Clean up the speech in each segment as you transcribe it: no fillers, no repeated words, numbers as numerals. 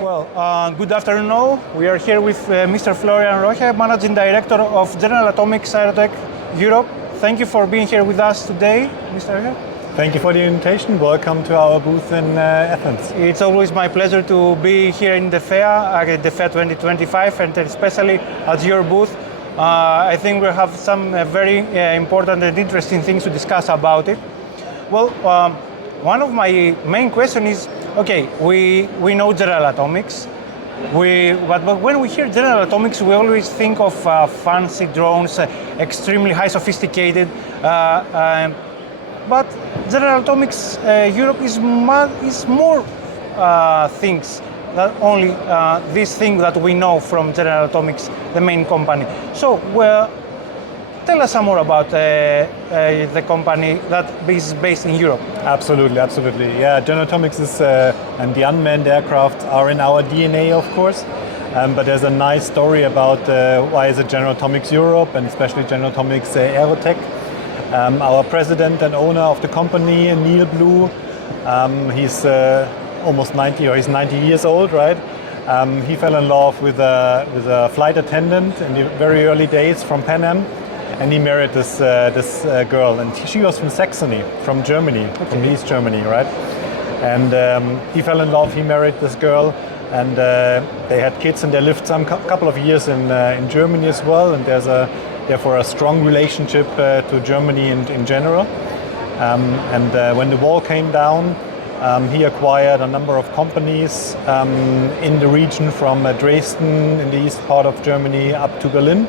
Well, good afternoon all. We are here with Mr. Florian Rohe, Managing Director of General Atomics Aerotech Europe. Thank you for being here with us today, Mr. Rohe. Thank you for the invitation. Welcome to our booth in Athens. It's always my pleasure to be here in DEFEA, DEFEA 2025, and especially at your booth. I think we have some very important and interesting things to discuss about it. Well, one of my main questions is, okay, we know General Atomics, but when we hear General Atomics, we always think of fancy drones, extremely high sophisticated, but General Atomics Europe is more things than only this thing that we know from General Atomics, the main company. So, tell us some more about the company that is based in Europe. Absolutely. Yeah, General Atomics is, and the unmanned aircraft are in our DNA, of course. But there's a nice story about why is it General Atomics Europe and especially General Atomics Aerotech. Our president and owner of the company, Neil Blue, he's almost 90, or he's 90 years old, right? He fell in love with a flight attendant in the very early days from Pan Am. And he married this girl, and she was from Saxony, from Germany, from East Germany, right? And he fell in love. He married this girl, and they had kids, and they lived some couple of years in Germany as well. And there's therefore a strong relationship to Germany in general. And when the wall came down, he acquired a number of companies in the region from Dresden in the east part of Germany up to Berlin.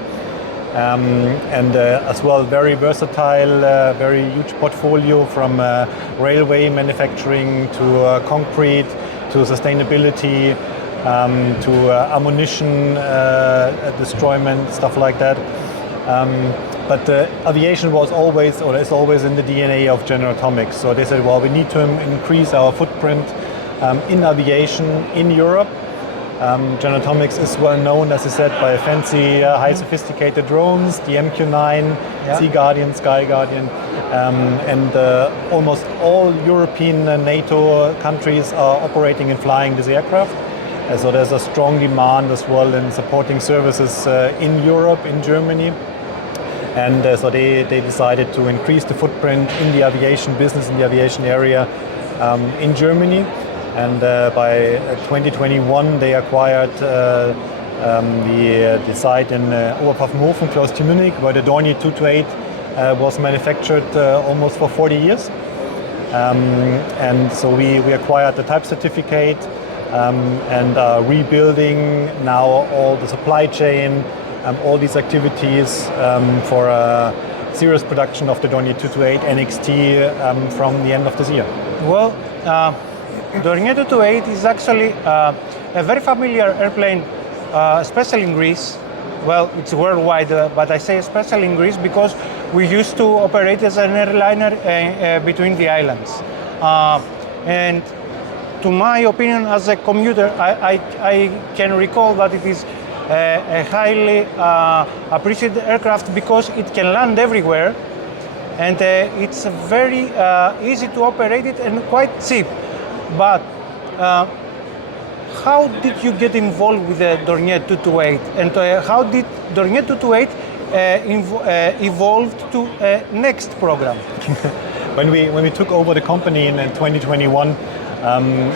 And as well, very versatile, very huge portfolio from railway manufacturing to concrete, to sustainability, to ammunition destroyment, stuff like that. But aviation was always, or is always, in the DNA of General Atomics. So they said, well, we need to increase our footprint in aviation in Europe. General Atomics is well known, as I said, by fancy, high sophisticated drones, the MQ-9, Sea Guardian, Sky Guardian, and almost all European NATO countries are operating and flying this aircraft. So there's a strong demand as well in supporting services in Europe, in Germany. And so they decided to increase the footprint in the aviation business, in the aviation area in Germany. And by 2021, they acquired the site in Oberpfaffenhofen, close to Munich, where the Dornier 228 was manufactured almost for 40 years. And so we acquired the type certificate and are rebuilding now all the supply chain, all these activities for serious production of the Dornier 228 NXT from the end of this year. Well, Dornier 228 is actually a very familiar airplane, especially in Greece. Well, it's worldwide, but I say especially in Greece because we used to operate as an airliner between the islands. And to my opinion, as a commuter, I can recall that it is a highly appreciated aircraft because it can land everywhere, and it's very easy to operate it and quite cheap. But how did you get involved with the Dornier 228, and how did Dornier 228 evolve to next program? When we took over the company in 2021,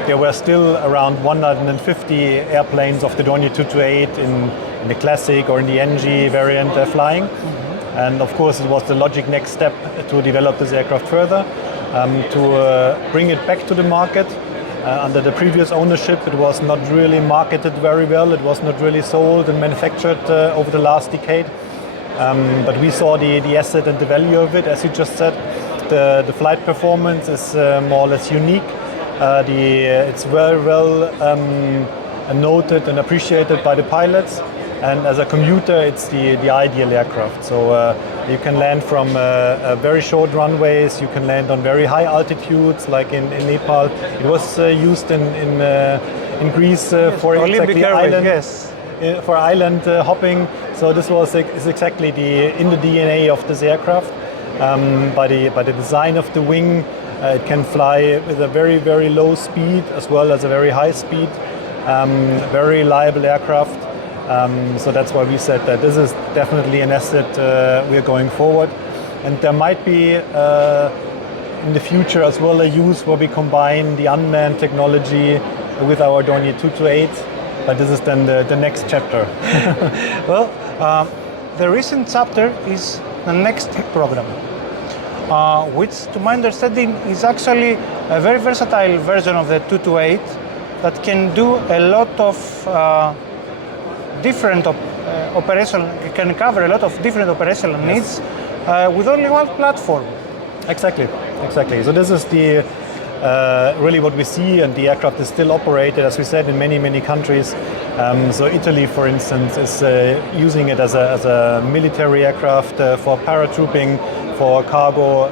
there were still around 150 airplanes of the Dornier 228 in the classic or in the NG variant flying. Mm-hmm. And of course it was the logic next step to develop this aircraft further, to bring it back to the market. Under the previous ownership, it was not really marketed very well. It was not really sold and manufactured over the last decade. But we saw the asset and the value of it, as you just said. The flight performance is more or less unique. It's very well noted and appreciated by the pilots. And as a commuter, it's the ideal aircraft. So you can land from very short runways. You can land on very high altitudes, like in Nepal. It was used in Greece for exactly island, for island hopping. So this is exactly in the DNA of this aircraft. By the design of the wing, it can fly with a very, very low speed as well as a very high speed. very reliable aircraft. So that's why we said that this is definitely an asset we are going forward. And there might be in the future as well a use where we combine the unmanned technology with our Dornier 228, but this is then the next chapter. Well, the recent chapter is the next program, which to my understanding is actually a very versatile version of the 228 that can do a lot of different operational, can cover a lot of different operational needs with only one platform. Exactly. So this is the really what we see, and the aircraft is still operated, as we said, in many countries. So Italy, for instance, is using it as a military aircraft for paratrooping, for cargo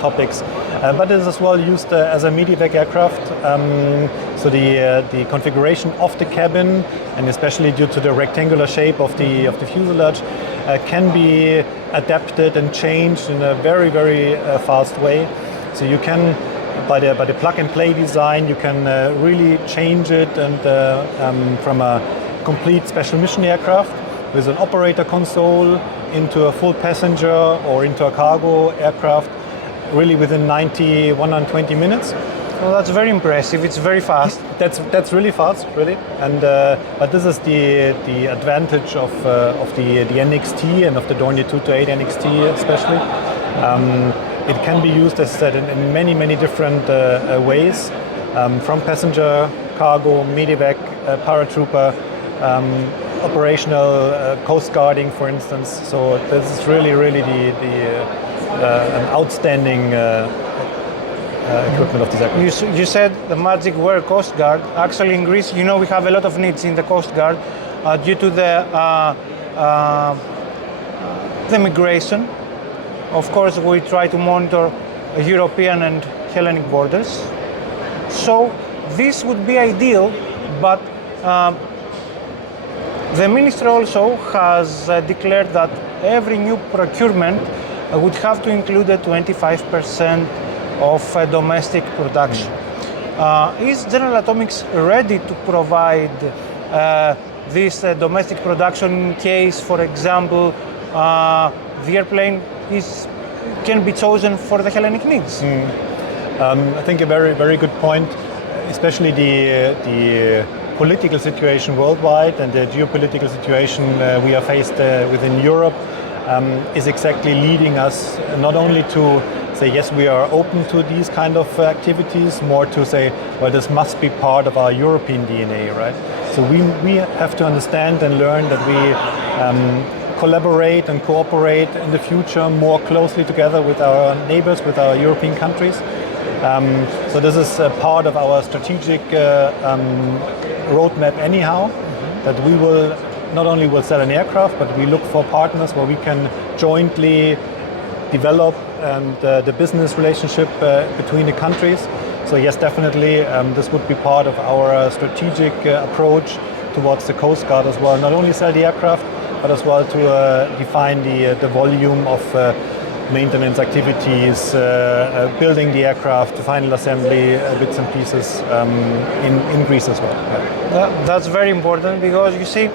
topics, but it is as well used as a medevac aircraft. So the configuration of the cabin, and especially due to the rectangular shape of the fuselage, can be adapted and changed in a very fast way. So you can, by the plug and play design, you can really change it, and from a complete special mission aircraft with an operator console into a full passenger or into a cargo aircraft, really within 120 minutes. Well, that's very impressive. It's very fast. That's really fast, really. And but this is the advantage of the NXT and of the Dornier 228 NXT especially. It can be used, as I said, in many different ways, from passenger, cargo, medevac, paratrooper, operational coast guarding, for instance. So this is really an outstanding equipment of this aircraft. You said the magic word Coast Guard. Actually, in Greece, we have a lot of needs in the Coast Guard due to the migration. Of course, we try to monitor European and Hellenic borders. So this would be ideal, but the ministry also has declared that every new procurement would have to include a 25% of domestic production. Is General Atomics ready to provide this domestic production in case, for example, the airplane can be chosen for the Hellenic needs? I think a very good point, especially the political situation worldwide and the geopolitical situation we are faced within Europe is exactly leading us not only to say, yes, we are open to these kind of activities, more to say, well, this must be part of our European DNA, right? So we have to understand and learn that we collaborate and cooperate in the future more closely together with our neighbors, with our European countries. So this is a part of our strategic roadmap anyhow, that we will not only will sell an aircraft, but we look for partners where we can jointly develop and the business relationship between the countries. So yes, definitely this would be part of our strategic approach towards the Coast Guard as well. Not only sell the aircraft, but as well to define the volume of maintenance activities, building the aircraft, final assembly, bits and pieces in Greece as well. Yeah. That's very important, because you see,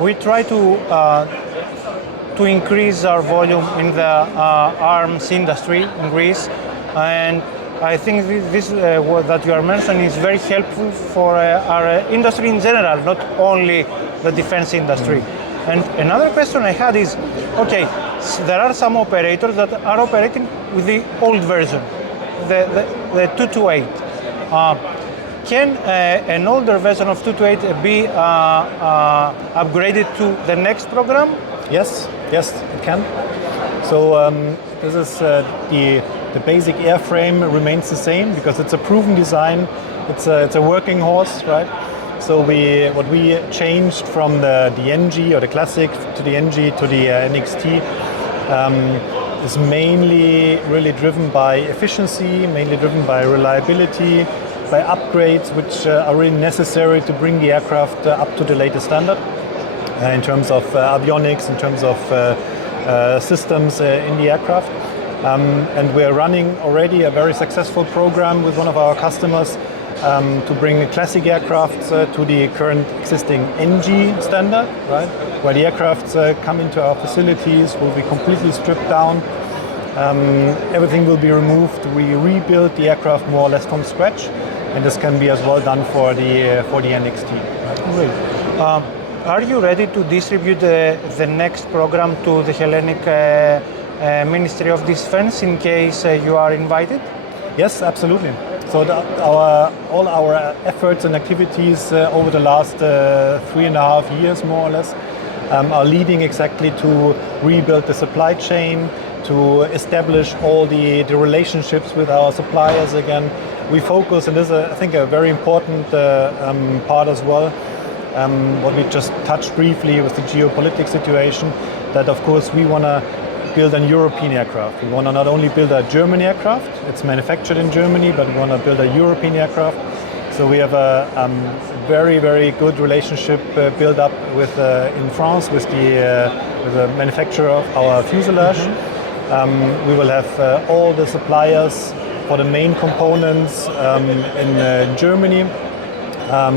we try to increase our volume in the arms industry in Greece, and I think this that you are mentioning is very helpful for our industry in general, not only the defense industry. And another question I had is, okay, so there are some operators that are operating with the old version, the 228. Can an older version of 228 be upgraded to the next program? Yes, it can. So this is the basic airframe remains the same because it's a proven design. It's a working horse, right? So what we changed from the NG or the Classic to the NG to the NXT is mainly really driven by efficiency, mainly driven by reliability, by upgrades which are really necessary to bring the aircraft up to the latest standard in terms of avionics, in terms of systems in the aircraft. And we're running already a very successful program with one of our customers to bring the classic aircrafts to the current existing NG standard, right? Where the aircrafts come into our facilities, will be completely stripped down. Everything will be removed. We rebuild the aircraft more or less from scratch, and this can be as well done for the NXT. Right? Great. Are you ready to distribute the next program to the Hellenic Ministry of Defense in case you are invited? Yes, absolutely. So all our efforts and activities over the last 3.5 years, more or less, are leading exactly to rebuild the supply chain, to establish all the relationships with our suppliers again. We focus, and this is, I think, a very important part as well, what we just touched briefly with the geopolitical situation, that of course we want to build an European aircraft. We want to not only build a German aircraft, it's manufactured in Germany, but we want to build a European aircraft. So we have a very, very good relationship built up with in France with the manufacturer of our fuselage. We will have all the suppliers for the main components in Germany.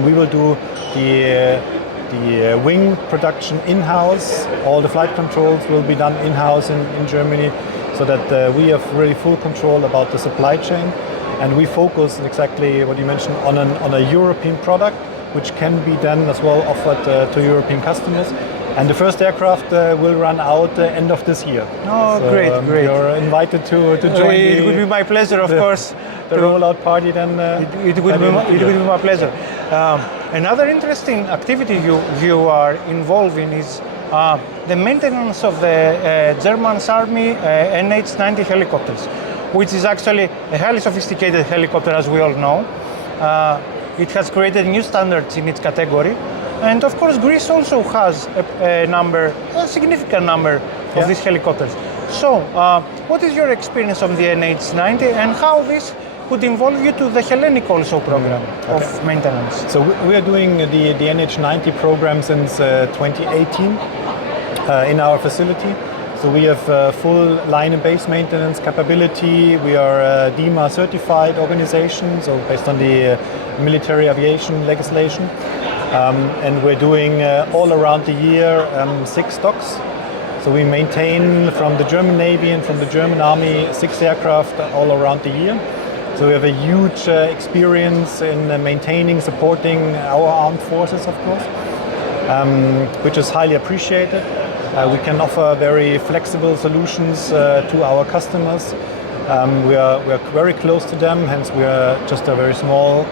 We will do the wing production in-house. All the flight controls will be done in-house in Germany, so that we have really full control about the supply chain. And we focus exactly what you mentioned on a European product, which can be then as well offered to European customers. And the first aircraft will run out end of this year. Oh, so, great. You're invited to join. It would be my pleasure, of course. The rollout party then. It would be my pleasure. Another interesting activity you are involved in is the maintenance of the German Army NH-90 helicopters, which is actually a highly sophisticated helicopter, as we all know. It has created new standards in its category. And of course, Greece also has a significant number of these helicopters. So, what is your experience on the NH-90 and how this could involve you to the Hellenic also program of maintenance? So we are doing the NH-90 program since 2018 in our facility. So we have full line and base maintenance capability. We are a DEMA certified organization, so based on the military aviation legislation. And we're doing all around the year 6 stocks. So we maintain from the German Navy and from the German Army 6 aircraft all around the year. So we have a huge experience in maintaining, supporting our armed forces, of course, which is highly appreciated. We can offer very flexible solutions to our customers. We are very close to them, hence we are just a very small,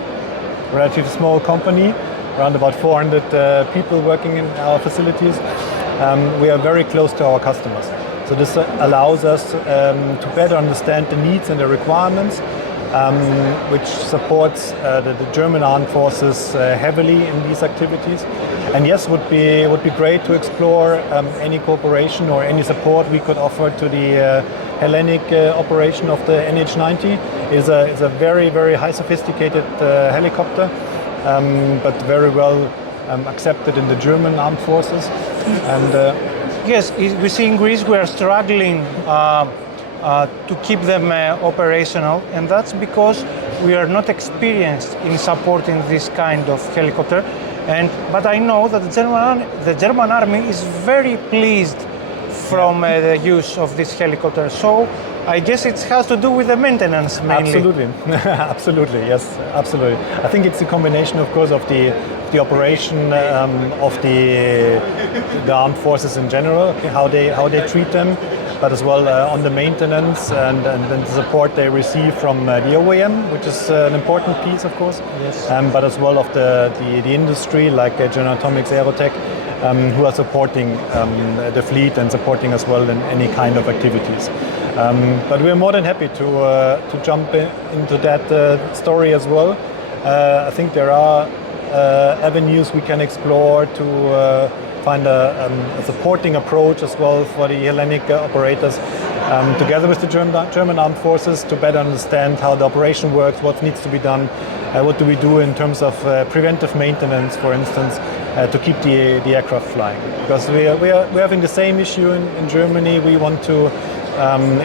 relatively small company, around about 400 people working in our facilities. We are very close to our customers. So this allows us to better understand the needs and the requirements, which supports the German armed forces heavily in these activities. And yes, would be great to explore any cooperation or any support we could offer to the Hellenic operation of the NH-90. It's a very, very high sophisticated helicopter, but very well accepted in the German armed forces. And yes, we see in Greece we are struggling to keep them operational, and that's because we are not experienced in supporting this kind of helicopter. But I know that the German army is very pleased from the use of this helicopter. So I guess it has to do with the maintenance mainly. Absolutely, absolutely, yes, absolutely. I think it's a combination, of course, of the operation of the armed forces in general, how they treat them, but as well on the maintenance and the support they receive from the OEM, which is an important piece, of course. Yes. But as well of the industry, like General Atomics, Aerotech, who are supporting the fleet and supporting as well in any kind of activities. But we're more than happy to jump into that story as well. I think there are avenues we can explore to find a supporting approach as well for the Hellenic operators, together with the German armed forces, to better understand how the operation works, what needs to be done, what do we do in terms of preventive maintenance, for instance, to keep the aircraft flying. Because we're having the same issue in Germany. We want to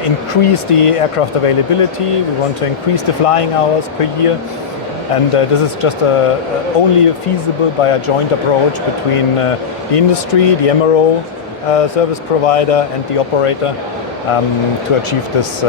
increase the aircraft availability, we want to increase the flying hours per year. And this is just only feasible by a joint approach between the industry, the MRO service provider, and the operator to achieve this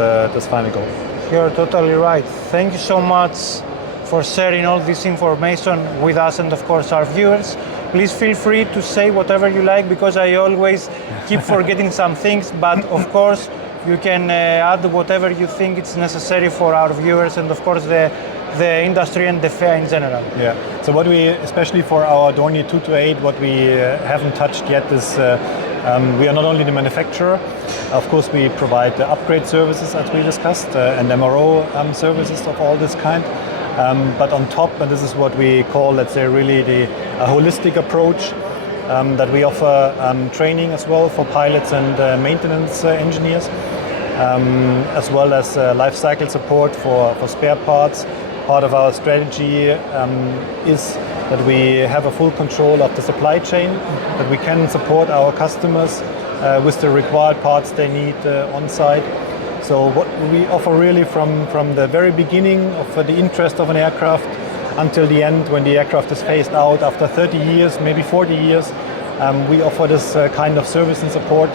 final goal. You're totally right. Thank you so much for sharing all this information with us and of course our viewers. Please feel free to say whatever you like, because I always keep forgetting some things, but of course you can add whatever you think it's necessary for our viewers and of course the industry and DEFEA in general. Yeah, so what we, especially for our Dornier 228, what we haven't touched yet is we are not only the manufacturer, of course we provide the upgrade services as we discussed and MRO services of all this kind. But on top, and this is what we call, let's say, really a holistic approach, that we offer training as well for pilots and maintenance engineers, as well as life cycle support for spare parts. Part of our strategy is that we have a full control of the supply chain, that we can support our customers with the required parts they need on site. So what we offer really from the very beginning of the interest of an aircraft until the end, when the aircraft is phased out after 30 years, maybe 40 years, we offer this kind of service and support.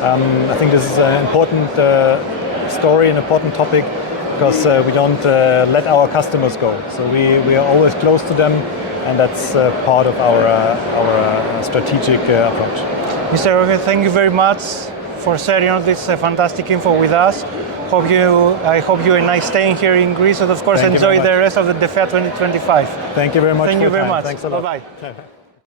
I think this is an important story, an important topic, because we don't let our customers go. So we are always close to them, and that's part of our strategic approach. Mr. Rohe, thank you very much for sharing all this fantastic info with us. I hope you are nice staying here in Greece, and of course enjoy the rest of the DEFEA 2025. Thank you very much. Thank you very much. Thanks a lot. Bye-bye.